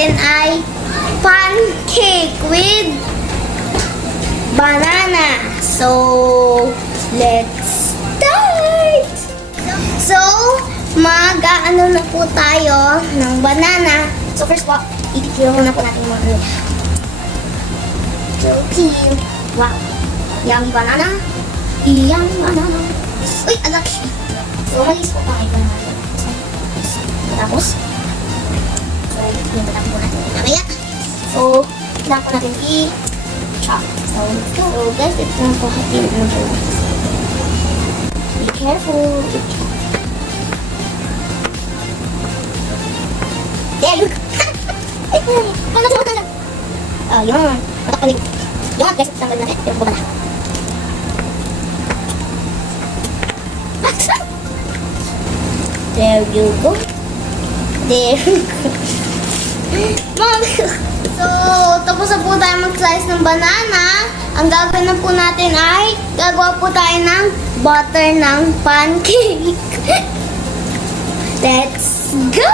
natin ay pancake with banana. So, let's start! So, mag-aano na po tayo ng banana. So, first po, i-peel muna po natin yung mga ano. So, peel. Wow. Yummy banana. Yummy banana. Uy, anak. So, malis po tayo banana. Tapos, so, yung tatapin po natin mamaya. So, kailangan po natin i-chop. So, let's go. So, guys, ito na po hatiin na po. Be careful. There, look. Oh, yun. Patak palig. Yun, guys, tanggal natin. Yung baba na. There you go. There you go. Mom! So, tapos na po tayo mag-slice ng banana. Ang gagawin na po natin ay gagawa po tayo ng butter ng pancake. Let's go!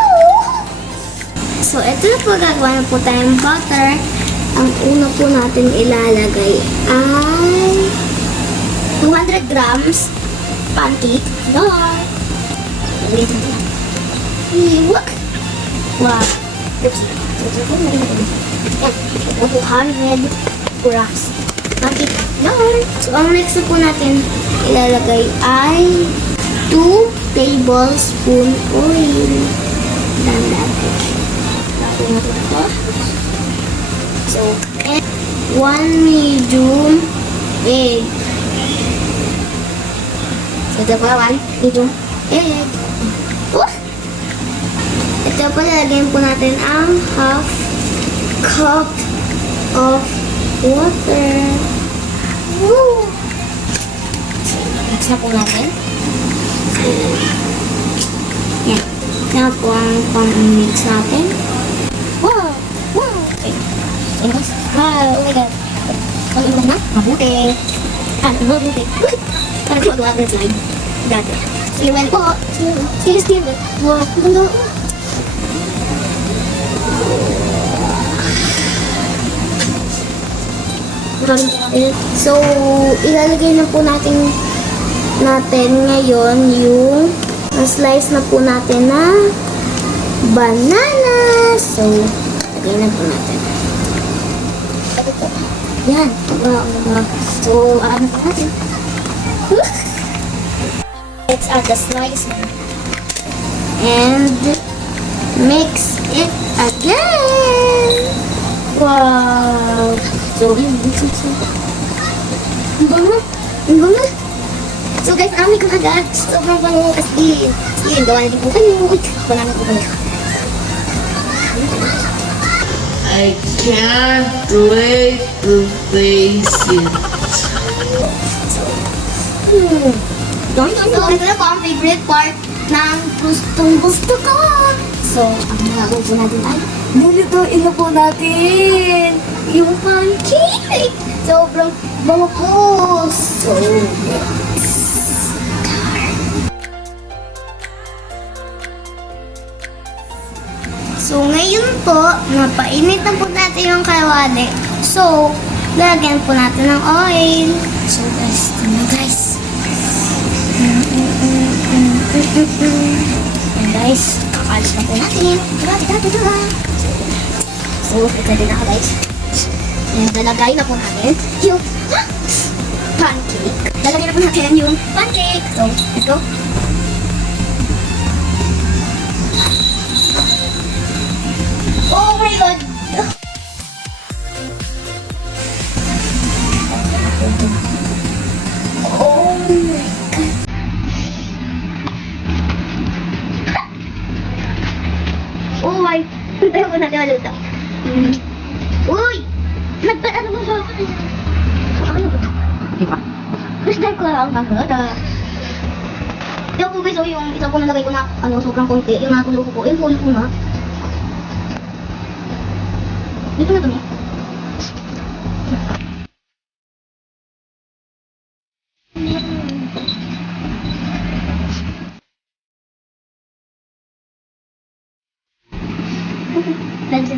So, ito na po, gagawa na po tayo ng butter. Ang una po natin ilalagay ay 200 grams pancake. Wow. Oops. 200 grams pancake. So, ang next na po natin ilalagay ay 2 tablespoon oil. So, and 1 medium egg. So, ito po 1 medium egg. Ito po, lalagyan po natin ang half cup of water. Woo! So, mix na po natin. So, yan. Yan po ang pang-mix natin. Wow! Wow! Okay. Wow! Oh my God! Ang ilan na? Mabuti! Mabuti! Parang ko magawa ng slide. Dati. Steamel po! Steamel! Wow! Ang ganda! So, ilalagay na po natin ngayon yung na-slice na po natin na banana. So, lagay na po natin. Yan. Wow. So, ano po natin? Let's add the slice and mix it again. Wow. So, mix. Ang bango. So guys, amin kong agad. Sobrang bango. Kasi, gawa na din po kayo. Banana po kayo. I can't wait to taste it. So, ito na po ang favorite part ng gustong-gusto ko. So, ang gagawin po natin ay lulutuin na po natin yung pancake. Sobrang bango po. So, so, ngayon po, napainit na po natin yung kawali. So, lagyan po natin ng oil. So, guys, ito na guys. And guys, kakalis na po natin. So, ito din ako guys. And lalagay na po natin yung pancake. Lalagay na po natin yung pancake. So, let's go. Oh my God! Oh my God! Oh my! Tayo ko natin maluto. Uy! Nagpaano mo sa akin? Ano ba? Diba? Mas dahil ko lang ang magkata. Yung po guys, yung isa po nalagay ko na sobrang konti, yung natulo ko po, yung po na. Dito na kami. Let's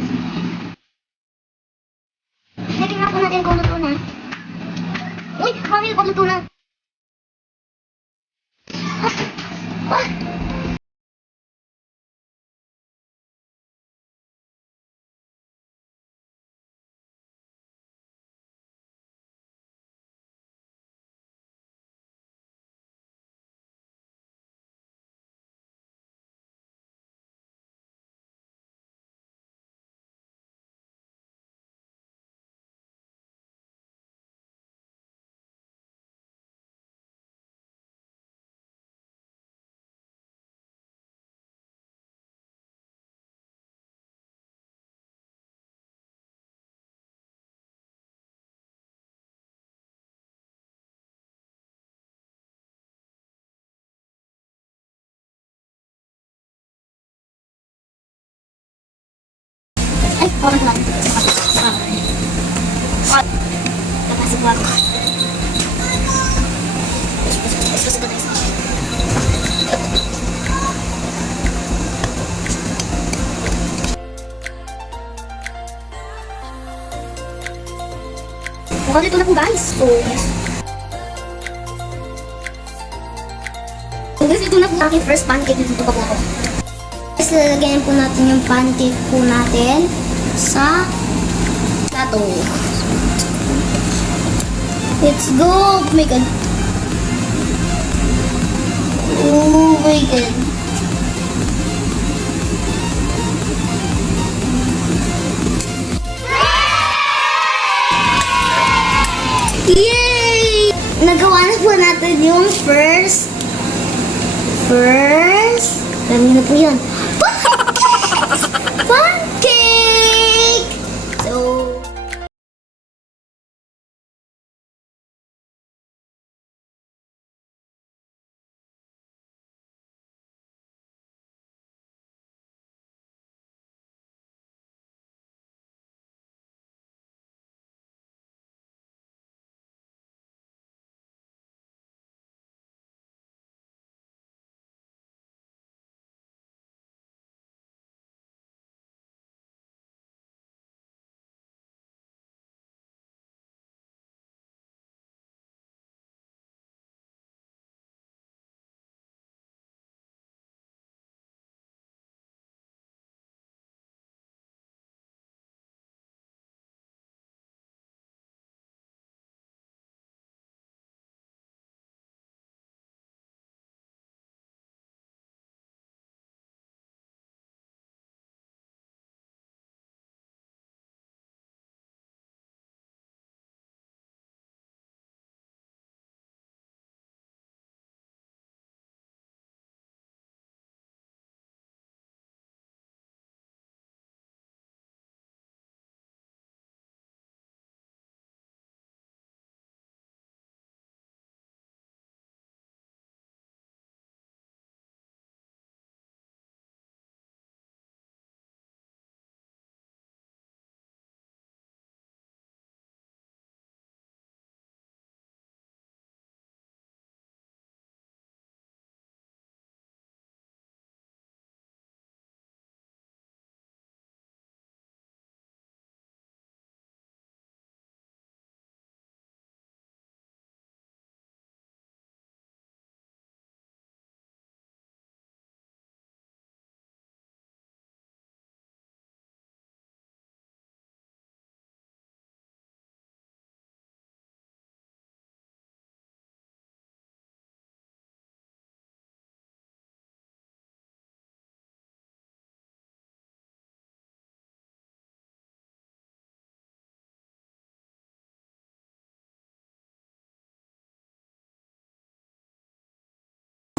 Hawakan ko natin. Napasok ko ako. Gusto ko na isa. Mukhang ito na po guys. So, yes. So guys, ito na po aking first pancake. Dito pa po ako. Guys, lalagyan po natin yung pancake po natin sa plato. Let's go! Oh my god. Oh my god. Yay! Nagawa na po natin yung first. Alam niyo na po yun. Pancake! So,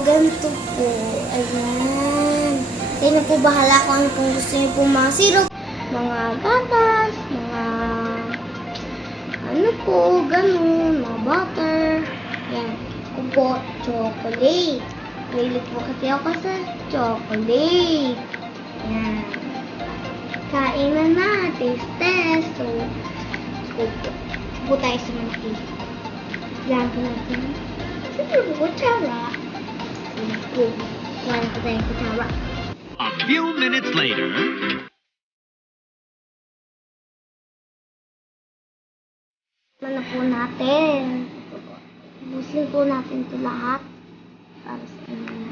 ganito po. Ayan. Kayo na po bahala kung gusto niyo po mga syrup, mga gatas, mga ano po, ganun, mga butter. Ayan. Ako po, chocolate. Mahilig po kasi ako sa chocolate. Ayan. Kain na na. Taste test. So, po tayo sa mga cake. Yan po natin. Siguro po, tsara. A few minutes later. Ano po natin? Busin po natin ito lahat. Para sa inyo.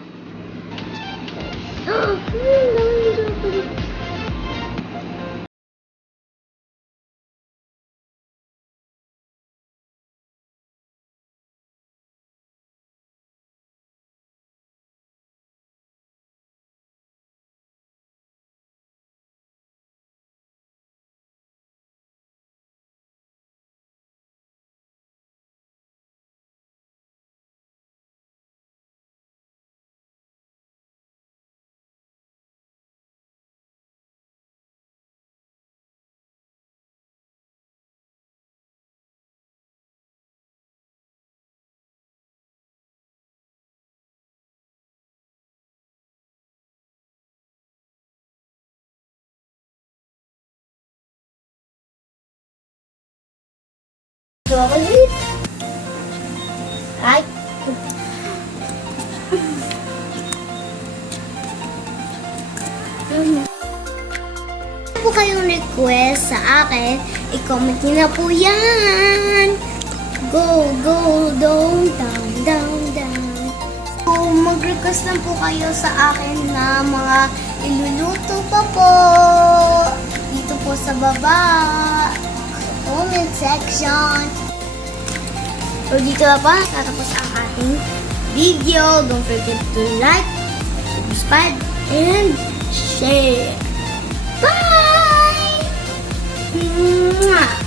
ako ulit. Ay. Kung po kayong request sa akin, i-comment niyo na po yan. Go, go, down, down, down, down. So, mag-request lang po kayo sa akin na mga iluluto pa po. Dito po sa baba. Comment section. So, dito na pa tatapos ang ating video. Don't forget to like, subscribe, and share. Bye! Mwah!